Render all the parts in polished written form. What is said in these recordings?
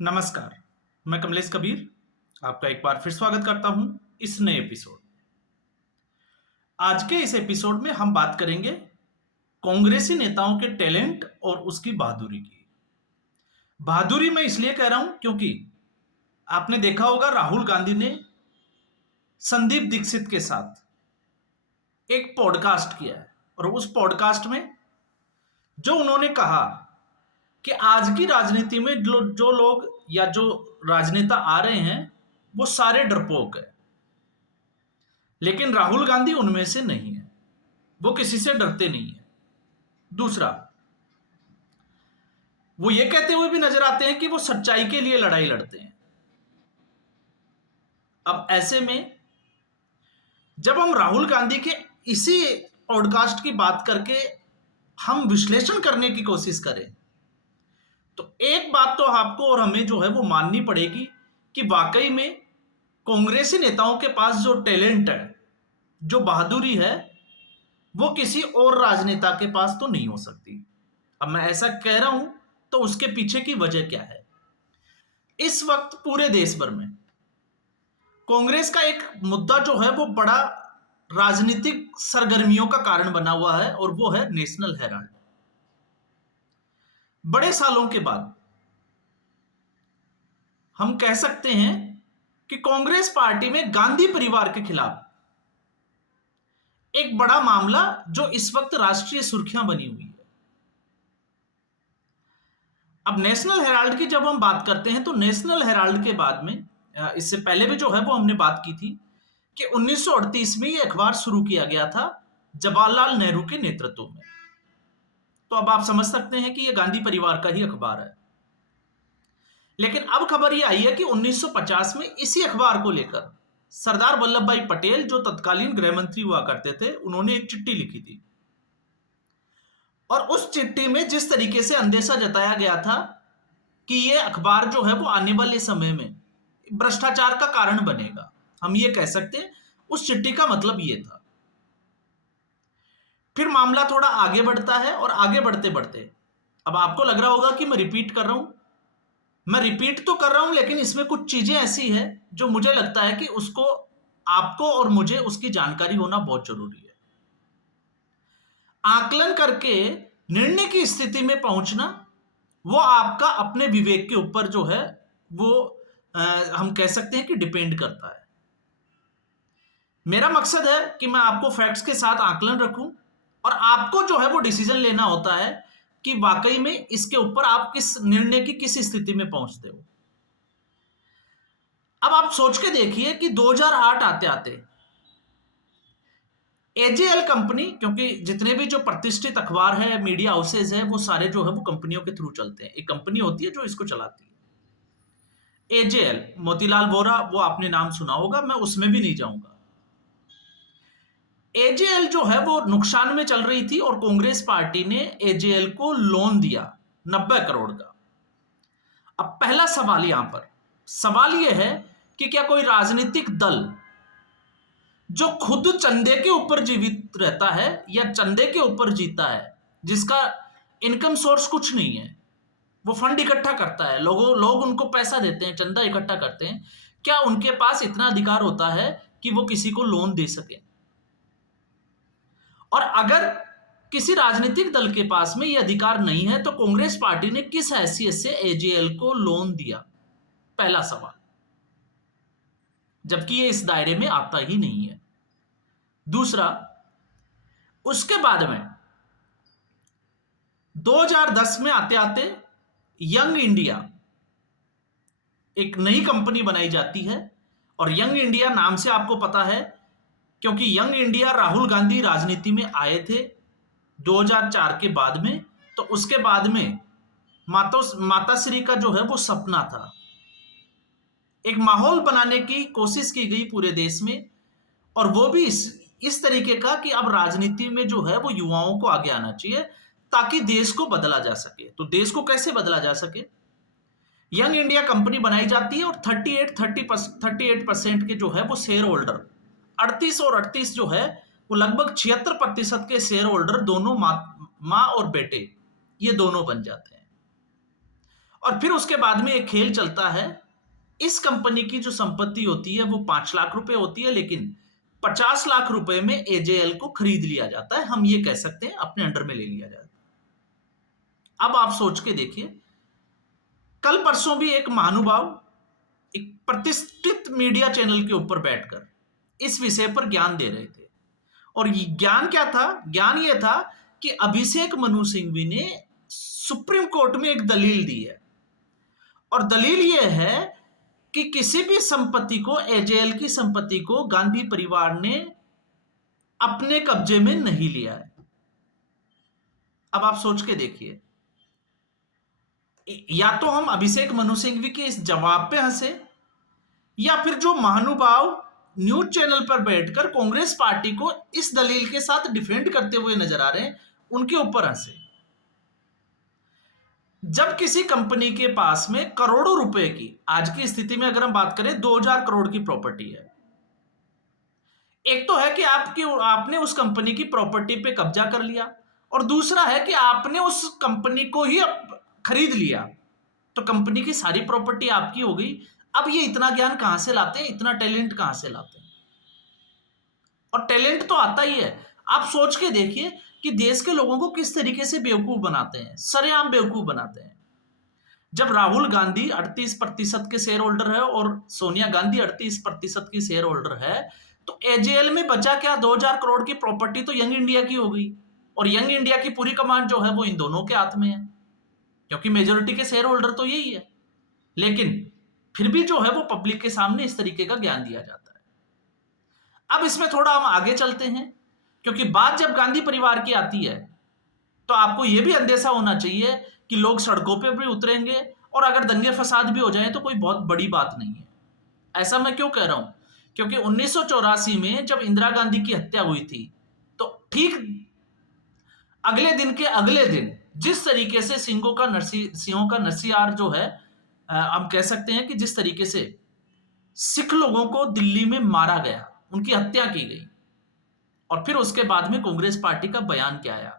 नमस्कार। मैं कमलेश कबीर आपका एक बार फिर स्वागत करता हूं इस नए एपिसोड। आज के इस एपिसोड में हम बात करेंगे कांग्रेसी नेताओं के टैलेंट और उसकी बहादुरी की। बहादुरी मैं इसलिए कह रहा हूं क्योंकि आपने देखा होगा राहुल गांधी ने संदीप दीक्षित के साथ एक पॉडकास्ट किया है और उस पॉडकास्ट में जो उन्होंने कहा कि आज की राजनीति में जो लोग या जो राजनेता आ रहे हैं वो सारे डरपोक है, लेकिन राहुल गांधी उनमें से नहीं है। वो किसी से डरते नहीं है। दूसरा, वो ये कहते हुए भी नजर आते हैं कि वो सच्चाई के लिए लड़ाई लड़ते हैं। अब ऐसे में जब हम राहुल गांधी के इसी पॉडकास्ट की बात करके हम विश्लेषण करने की कोशिश करें तो एक बात तो आपको और हमें जो है वो माननी पड़ेगी कि वाकई में कांग्रेसी नेताओं के पास जो टैलेंट है, जो बहादुरी है, वो किसी और राजनेता के पास तो नहीं हो सकती। अब मैं ऐसा कह रहा हूं तो उसके पीछे की वजह क्या है। इस वक्त पूरे देश भर में कांग्रेस का एक मुद्दा जो है वो बड़ा राजनीतिक सरगर्मियों का कारण बना हुआ है और वो है नेशनल हेराल्ड। बड़े सालों के बाद हम कह सकते हैं कि कांग्रेस पार्टी में गांधी परिवार के खिलाफ एक बड़ा मामला जो इस वक्त राष्ट्रीय सुर्खियां बनी हुई है। अब नेशनल हेराल्ड की जब हम बात करते हैं तो नेशनल हेराल्ड के बाद में इससे पहले भी जो है वो हमने बात की थी कि 1938 में ये अखबार शुरू किया गया था जवाहरलाल नेहरू के नेतृत्व में। तो अब आप समझ सकते हैं कि ये गांधी परिवार का ही अखबार है। लेकिन अब खबर ये आई है कि 1950 में इसी अखबार को लेकर सरदार वल्लभ भाई पटेल, जो तत्कालीन गृह मंत्री हुआ करते थे, उन्होंने एक चिट्ठी लिखी थी और उस चिट्ठी में जिस तरीके से अंदेशा जताया गया था कि यह अखबार जो है वो आने वाले समय में भ्रष्टाचार का कारण बनेगा, हम ये कह सकते हैं उस चिट्ठी का मतलब ये था। फिर मामला थोड़ा आगे बढ़ता है और आगे बढ़ते बढ़ते अब आपको लग रहा होगा कि मैं रिपीट कर रहा हूं। मैं रिपीट तो कर रहा हूं लेकिन इसमें कुछ चीजें ऐसी हैं जो मुझे लगता है कि उसको आपको और मुझे उसकी जानकारी होना बहुत जरूरी है। आकलन करके निर्णय की स्थिति में पहुंचना वो आपका अपने विवेक के ऊपर जो है वो हम कह सकते हैं कि डिपेंड करता है। मेरा मकसद है कि मैं आपको फैक्ट्स के साथ आकलन रखूं और आपको जो है वो डिसीजन लेना होता है कि वाकई में इसके ऊपर आप किस निर्णय की किस स्थिति में पहुंचते हो। अब आप सोच के देखिए कि 2008 आते आते एजेएल कंपनी, क्योंकि जितने भी जो प्रतिष्ठित अखबार है, मीडिया हाउसेज है, वो सारे जो है वो कंपनियों के थ्रू चलते हैं। एक कंपनी होती है जो इसको चलाती है, एजेएल, मोतीलाल वोरा, वो आपने नाम सुना होगा, मैं उसमें भी नहीं जाऊंगा। एजेएल जो है वो नुकसान में चल रही थी और कांग्रेस पार्टी ने एजेएल को लोन दिया 90 करोड़ का। अब पहला सवाल यहां पर सवाल यह है कि क्या कोई राजनीतिक दल जो खुद चंदे के ऊपर जीवित रहता है या चंदे के ऊपर जीता है, जिसका इनकम सोर्स कुछ नहीं है, वो फंड इकट्ठा करता है, लोग उनको पैसा देते हैं, चंदा इकट्ठा करते हैं, क्या उनके पास इतना अधिकार होता है कि वो किसी को लोन दे सके? और अगर किसी राजनीतिक दल के पास में यह अधिकार नहीं है तो कांग्रेस पार्टी ने किस हैसियत से एजेएल को लोन दिया? पहला सवाल, जबकि ये इस दायरे में आता ही नहीं है। दूसरा, उसके बाद में 2010 में आते आते यंग इंडिया एक नई कंपनी बनाई जाती है और यंग इंडिया नाम से आपको पता है क्योंकि यंग इंडिया राहुल गांधी राजनीति में आए थे 2004 के बाद में। तो उसके बाद में माताश्री का जो है वो सपना था, एक माहौल बनाने की कोशिश की गई पूरे देश में, और वो भी इस तरीके का कि अब राजनीति में जो है वो युवाओं को आगे आना चाहिए ताकि देश को बदला जा सके। तो देश को कैसे बदला जा सके? यंग इंडिया कंपनी बनाई जाती है और 38% के जो है वो शेयर होल्डर, 38 और 38 जो है वो लगभग 76% के शेयर होल्डर दोनों माँ और बेटे, ये दोनों बन जाते हैं। और फिर उसके बाद में एक खेल चलता है। इस कंपनी की जो संपत्ति होती है वो 5 लाख रुपए होती है, लेकिन 50 लाख रुपए में एजेएल को खरीद लिया जाता है। हम ये कह सकते हैं अपने अंडर में ले लिया जाता है। अब आप सोच के देखिए, कल परसों भी एक महानुभाव एक प्रतिष्ठित मीडिया चैनल के ऊपर बैठकर इस विषय पर ज्ञान दे रहे थे। और ये ज्ञान क्या था? ज्ञान ये था कि अभिषेक मनु सिंघवी ने सुप्रीम कोर्ट में एक दलील दी है, और दलील यह है कि किसी भी संपत्ति को, एजेएल की संपत्ति को गांधी परिवार ने अपने कब्जे में नहीं लिया है। अब आप सोच के देखिए, या तो हम अभिषेक मनु सिंघवी के इस जवाब पे हंसे, या फिर जो महानुभाव न्यूज चैनल पर बैठकर कांग्रेस पार्टी को इस दलील के साथ डिफेंड करते हुए नजर आ रहे हैं, उनके ऊपर हंसे। जब किसी कंपनी के पास में करोड़ों रुपए की, आज की स्थिति में अगर हम बात करें 2000 करोड़ की प्रॉपर्टी है, एक तो है कि आपने उस कंपनी की प्रॉपर्टी पे कब्जा कर लिया, और दूसरा है कि आपने उस कंपनी को ही खरीद लिया, तो कंपनी की सारी प्रॉपर्टी आपकी हो गई। अब ये इतना ज्ञान कहां से लाते हैं, इतना टैलेंट कहां से लाते हैं? और टैलेंट तो आता ही है। आप सोच के देखिए कि देश के लोगों को किस तरीके से बेवकूफ बनाते हैं, सरेआम बेवकूफ बनाते हैं। जब राहुल गांधी 38% के शेयर होल्डर है और सोनिया गांधी 38% की शेयर होल्डर है, तो एजेएल में बचा क्या? 2000 करोड़ की प्रॉपर्टी तो यंग इंडिया की हो गई, और यंग इंडिया की पूरी कमांड जो है वो इन दोनों के हाथ में है, क्योंकि मेजोरिटी के शेयर होल्डर तो यही है। लेकिन फिर भी जो है वो पब्लिक के सामने इस तरीके का ज्ञान दिया जाता है। अब इसमें थोड़ा हम आगे चलते हैं, क्योंकि बात जब गांधी परिवार की आती है तो आपको यह भी अंदेशा होना चाहिए कि लोग सड़कों पे भी उतरेंगे, और अगर दंगे फसाद भी हो जाए तो कोई बहुत बड़ी बात नहीं है। ऐसा मैं क्यों कह रहा हूं? क्योंकि 1984 में जब इंदिरा गांधी की हत्या हुई थी, तो ठीक अगले दिन के अगले दिन जिस तरीके से सिंहों का नरसिंहार जो है, हम कह सकते हैं कि जिस तरीके से सिख लोगों को दिल्ली में मारा गया, उनकी हत्या की गई, और फिर उसके बाद में कांग्रेस पार्टी का बयान क्या आया।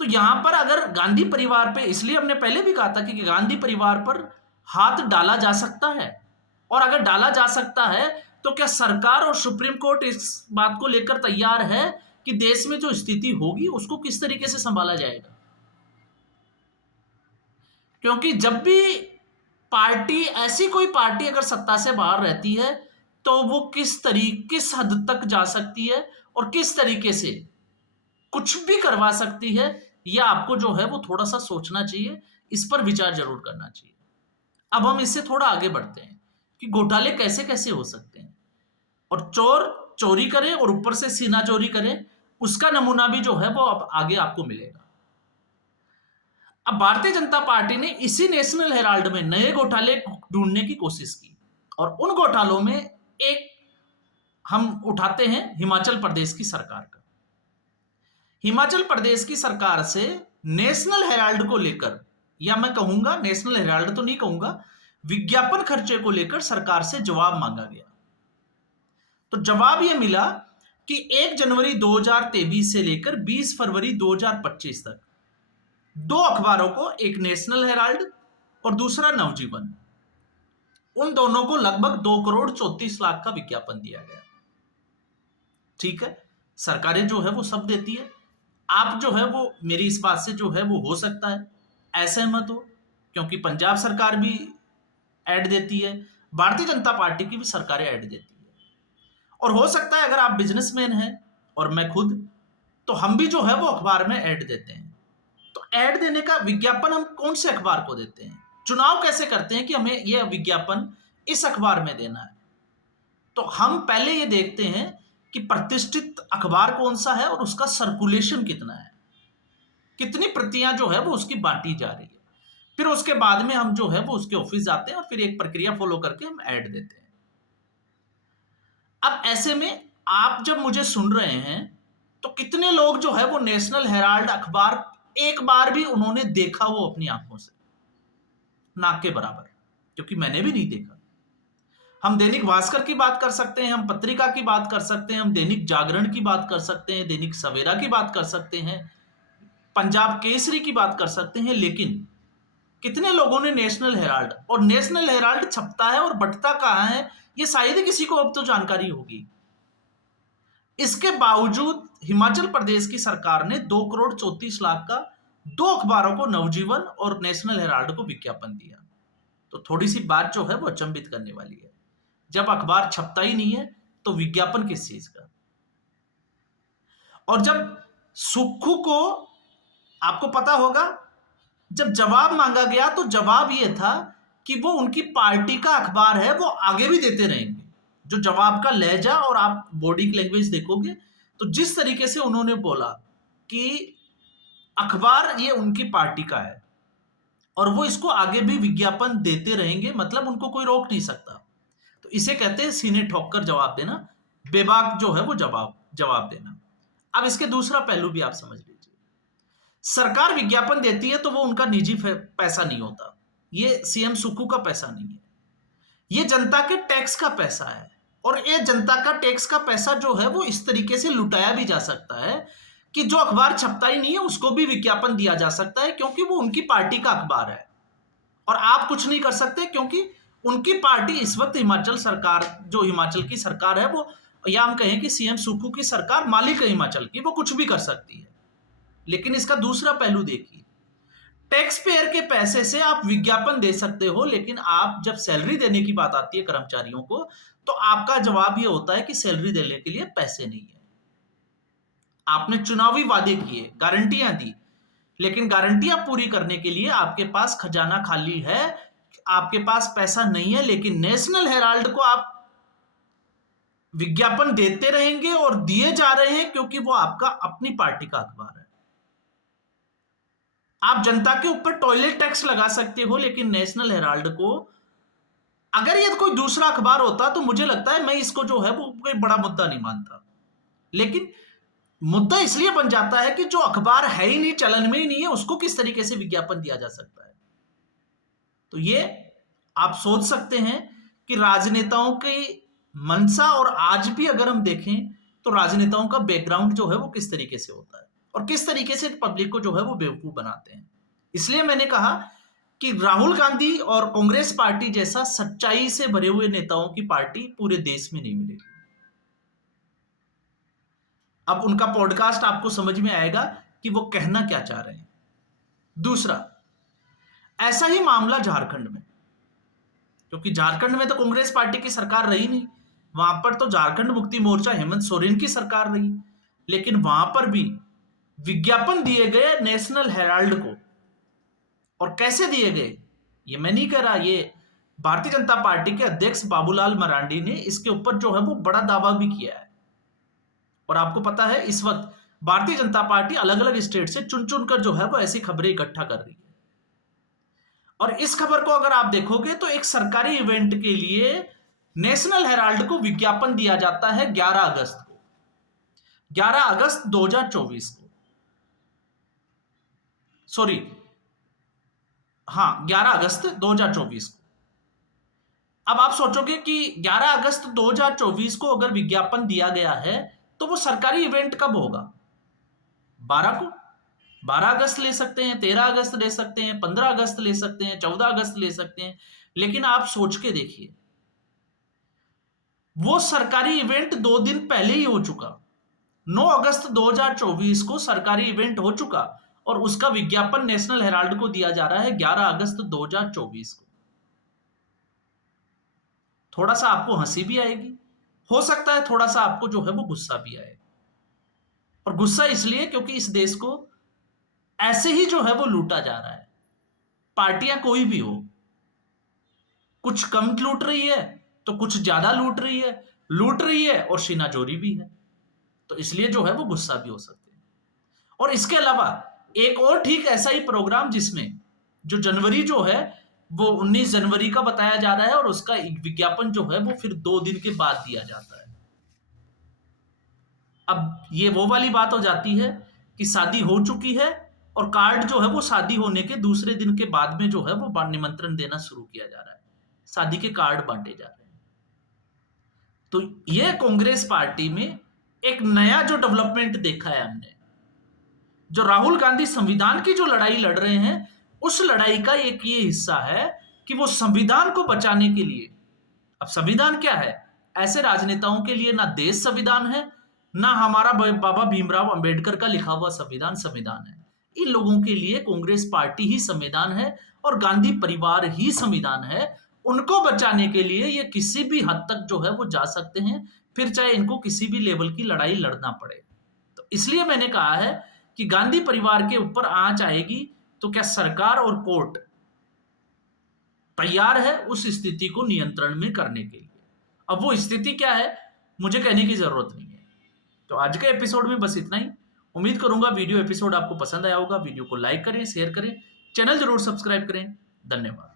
तो यहां पर अगर गांधी परिवार पे, इसलिए हमने पहले भी कहा था कि गांधी परिवार पर हाथ डाला जा सकता है, और अगर डाला जा सकता है तो क्या सरकार और सुप्रीम कोर्ट इस बात को लेकर तैयार है कि देश में जो स्थिति होगी उसको किस तरीके से संभाला जाएगा? क्योंकि जब भी पार्टी, ऐसी कोई पार्टी अगर सत्ता से बाहर रहती है, तो वो किस हद तक जा सकती है और किस तरीके से कुछ भी करवा सकती है, यह आपको जो है वो थोड़ा सा सोचना चाहिए, इस पर विचार जरूर करना चाहिए। अब हम इससे थोड़ा आगे बढ़ते हैं कि घोटाले कैसे कैसे हो सकते हैं, और चोर चोरी करे और ऊपर से सीना चोरी करे, उसका नमूना भी जो है वो अब आगे आपको मिलेगा। अब भारतीय जनता पार्टी ने इसी नेशनल हेराल्ड में नए घोटाले ढूंढने की कोशिश की, और उन घोटालों में एक हम उठाते हैं हिमाचल प्रदेश की सरकार का। हिमाचल प्रदेश की सरकार से नेशनल हेराल्ड को लेकर, या मैं कहूंगा नेशनल हेराल्ड तो नहीं कहूंगा, विज्ञापन खर्चे को लेकर सरकार से जवाब मांगा गया। तो जवाब यह मिला कि 1 जनवरी 2023 से लेकर 20 फरवरी 2025 तक 2 अखबारों को, एक नेशनल हेराल्ड और दूसरा नवजीवन, उन दोनों को लगभग 2 करोड़ 34 लाख का विज्ञापन दिया गया। ठीक है, सरकारें जो है वो सब देती है। आप जो है वो मेरी इस बात से जो है वो हो सकता है असहमत हो, क्योंकि पंजाब सरकार भी ऐड देती है, भारतीय जनता पार्टी की भी सरकारें ऐड देती है, और हो सकता है अगर आप बिजनेसमैन हैं और मैं खुद, तो हम भी जो है वो अखबार में ऐड देते हैं। तो ऐड देने का विज्ञापन हम कौन से अखबार को देते हैं, चुनाव कैसे करते हैं कि हमें यह विज्ञापन इस अखबार में देना है? तो हम पहले ये देखते हैं कि प्रतिष्ठित अखबार कौन सा है और उसका सर्कुलेशन कितना है, कितनी प्रतियां जो है वो उसकी बांटी जा रही है। फिर उसके बाद में हम जो है वो उसके ऑफिस जाते हैं और फिर एक प्रक्रिया फॉलो करके हम ऐड देते हैं। अब ऐसे में आप जब मुझे सुन रहे हैं, तो कितने लोग जो है वो नेशनल हेराल्ड अखबार एक बार भी उन्होंने देखा वो अपनी आंखों से? नाक के बराबर, क्योंकि मैंने भी नहीं देखा। हम दैनिक भास्कर की बात कर सकते हैं, हम पत्रिका की बात कर सकते हैं, हम दैनिक जागरण की बात कर सकते हैं, दैनिक सवेरा की बात कर सकते हैं, पंजाब केसरी की बात कर सकते हैं, लेकिन कितने लोगों ने नेशनल हेराल्ड, और नेशनल हेराल्ड छपता है और बंटता कहां है, ये शायद ही किसी को अब तो जानकारी होगी। इसके बावजूद हिमाचल प्रदेश की सरकार ने 2,34,00,000 का 2 अखबारों को नवजीवन और नेशनल हेराल्ड को विज्ञापन दिया। तो थोड़ी सी बात जो है वो अचंभित करने वाली है। जब अखबार छपता ही नहीं है तो विज्ञापन किस चीज का? और जब सुक्खू को, आपको पता होगा, जब जवाब मांगा गया तो जवाब यह था कि वो उनकी पार्टी का अखबार है, वो आगे भी देते रहेंगे। जो जवाब का लहजा और आप बॉडी की लैंग्वेज देखोगे तो जिस तरीके से उन्होंने बोला कि अखबार ये उनकी पार्टी का है और वो इसको आगे भी विज्ञापन देते रहेंगे, मतलब उनको कोई रोक नहीं सकता। तो इसे कहते हैं सीने ठोक कर जवाब देना, बेबाक जो है वो जवाब देना। अब इसके दूसरा पहलू भी आप समझ लीजिए। सरकार विज्ञापन देती है तो वो उनका निजी पैसा नहीं होता, ये सीएम सुक्खू का पैसा नहीं है, ये जनता के टैक्स का पैसा है। और ये जनता का टैक्स का पैसा जो है वो इस तरीके से लुटाया भी जा सकता है कि जो अखबार छपता ही नहीं है उसको भी विज्ञापन दिया जा सकता है, क्योंकि वो उनकी पार्टी का अखबार है और आप कुछ नहीं कर सकते, क्योंकि उनकी पार्टी इस वक्त हिमाचल सरकार, जो हिमाचल की सरकार है वो, या हम कहें कि सीएम सुक्खू की सरकार मालिक है हिमाचल की, वो कुछ भी कर सकती है। लेकिन इसका दूसरा पहलू देखिए, टैक्स पेयर के पैसे से आप विज्ञापन दे सकते हो, लेकिन आप जब सैलरी देने की बात आती है कर्मचारियों को, तो आपका जवाब यह होता है कि सैलरी देने के लिए पैसे नहीं है। आपने चुनावी वादे किए, गारंटियां दी, लेकिन गारंटियां पूरी करने के लिए आपके पास खजाना खाली है, आपके पास पैसा नहीं है। लेकिन नेशनल हेराल्ड को आप विज्ञापन देते रहेंगे और दिए जा रहे हैं, क्योंकि वो आपका अपनी पार्टी का अखबार है। आप जनता के ऊपर टॉयलेट टैक्स लगा सकते हो, लेकिन नेशनल हेराल्ड को, अगर ये कोई दूसरा अखबार होता तो मुझे लगता है मैं इसको जो है वो कोई बड़ा मुद्दा नहीं मानता। लेकिन मुद्दा इसलिए बन जाता है कि जो अखबार है ही नहीं, चलन में ही नहीं है, उसको किस तरीके से विज्ञापन दिया जा सकता है। तो ये आप सोच सकते हैं कि राजनेताओं की मंशा, और आज भी अगर हम देखें तो राजनेताओं का बैकग्राउंड जो है वो किस तरीके से होता है और किस तरीके से पब्लिक को जो है वो बेवकूफ बनाते हैं। इसलिए मैंने कहा कि राहुल गांधी और कांग्रेस पार्टी जैसा सच्चाई से भरे हुए नेताओं की पार्टी पूरे देश में नहीं मिलेगी। अब उनका पॉडकास्ट आपको समझ में आएगा कि वो कहना क्या चाह रहे हैं। दूसरा, ऐसा ही मामला झारखंड में, क्योंकि झारखंड में तो कांग्रेस पार्टी की सरकार रही नहीं, वहां पर तो झारखंड मुक्ति मोर्चा हेमंत सोरेन की सरकार रही, लेकिन वहां पर भी विज्ञापन दिए गए नेशनल हेराल्ड को। और कैसे दिए गए ये मैं नहीं कह रहा, ये भारतीय जनता पार्टी के अध्यक्ष बाबूलाल मरांडी ने इसके ऊपर जो है वो बड़ा दावा भी किया है। और आपको पता है इस वक्त भारतीय जनता पार्टी अलग अलग स्टेट से चुन चुन कर जो है वो ऐसी खबरें इकट्ठा कर रही है। और इस खबर को अगर आप देखोगे तो एक सरकारी इवेंट के लिए नेशनल हेराल्ड को विज्ञापन दिया जाता है 11 अगस्त को, 11 अगस्त 2024 को, सॉरी हाँ 11 अगस्त 2024 को। अब आप सोचोगे कि 11 अगस्त 2024 को अगर विज्ञापन दिया गया है तो वो सरकारी इवेंट कब होगा? 12 को। 12 अगस्त ले सकते हैं, 13 अगस्त ले सकते हैं, 15 अगस्त ले सकते हैं, 14 अगस्त ले सकते हैं। लेकिन आप सोच के देखिए, वो सरकारी इवेंट 2 दिन पहले ही हो चुका, 9 अगस्त 2024 को सरकारी इवेंट हो चुका और उसका विज्ञापन नेशनल हेराल्ड को दिया जा रहा है 11 अगस्त 2024 को। थोड़ा सा आपको हंसी भी आएगी, हो सकता है थोड़ा सा आपको जो है वो गुस्सा भी आए। और गुस्सा इसलिए क्योंकि इस देश को ऐसे ही जो है वो लूटा जा रहा है। पार्टियां कोई भी हो, कुछ कम लूट रही है तो कुछ ज्यादा लूट रही है और शीनाजोरी भी है। तो इसलिए जो है वो गुस्सा भी हो सकते हैं। और इसके अलावा एक और ठीक ऐसा ही प्रोग्राम जिसमें जो जनवरी जो है वो 19 जनवरी का बताया जा रहा है और उसका विज्ञापन जो है वो फिर 2 दिन के बाद दिया जाता है। अब ये वो वाली बात हो जाती है कि शादी हो चुकी है और कार्ड जो है वो शादी होने के दूसरे दिन के बाद में जो है वो निमंत्रण देना शुरू किया जा रहा है, शादी के कार्ड बांटे जा रहे हैं। तो ये कांग्रेस पार्टी में एक नया जो डेवलपमेंट देखा है हमने, जो राहुल गांधी संविधान की जो लड़ाई लड़ रहे हैं उस लड़ाई का एक ये हिस्सा है कि वो संविधान को बचाने के लिए, अब संविधान क्या है, ऐसे राजनेताओं के लिए ना देश संविधान है, ना हमारा बाबा भीमराव अंबेडकर का लिखा हुआ संविधान संविधान है। इन लोगों के लिए कांग्रेस पार्टी ही संविधान है और गांधी परिवार ही संविधान है। उनको बचाने के लिए ये किसी भी हद तक जो है वो जा सकते हैं, फिर चाहे इनको किसी भी लेवल की लड़ाई लड़ना पड़े। तो इसलिए मैंने कहा है कि गांधी परिवार के ऊपर आंच आएगी तो क्या सरकार और कोर्ट तैयार है उस स्थिति को नियंत्रण में करने के लिए। अब वो स्थिति क्या है मुझे कहने की जरूरत नहीं है। तो आज के एपिसोड में बस इतना ही। उम्मीद करूंगा वीडियो एपिसोड आपको पसंद आया होगा। वीडियो को लाइक करें, शेयर करें, चैनल जरूर सब्सक्राइब करें। धन्यवाद।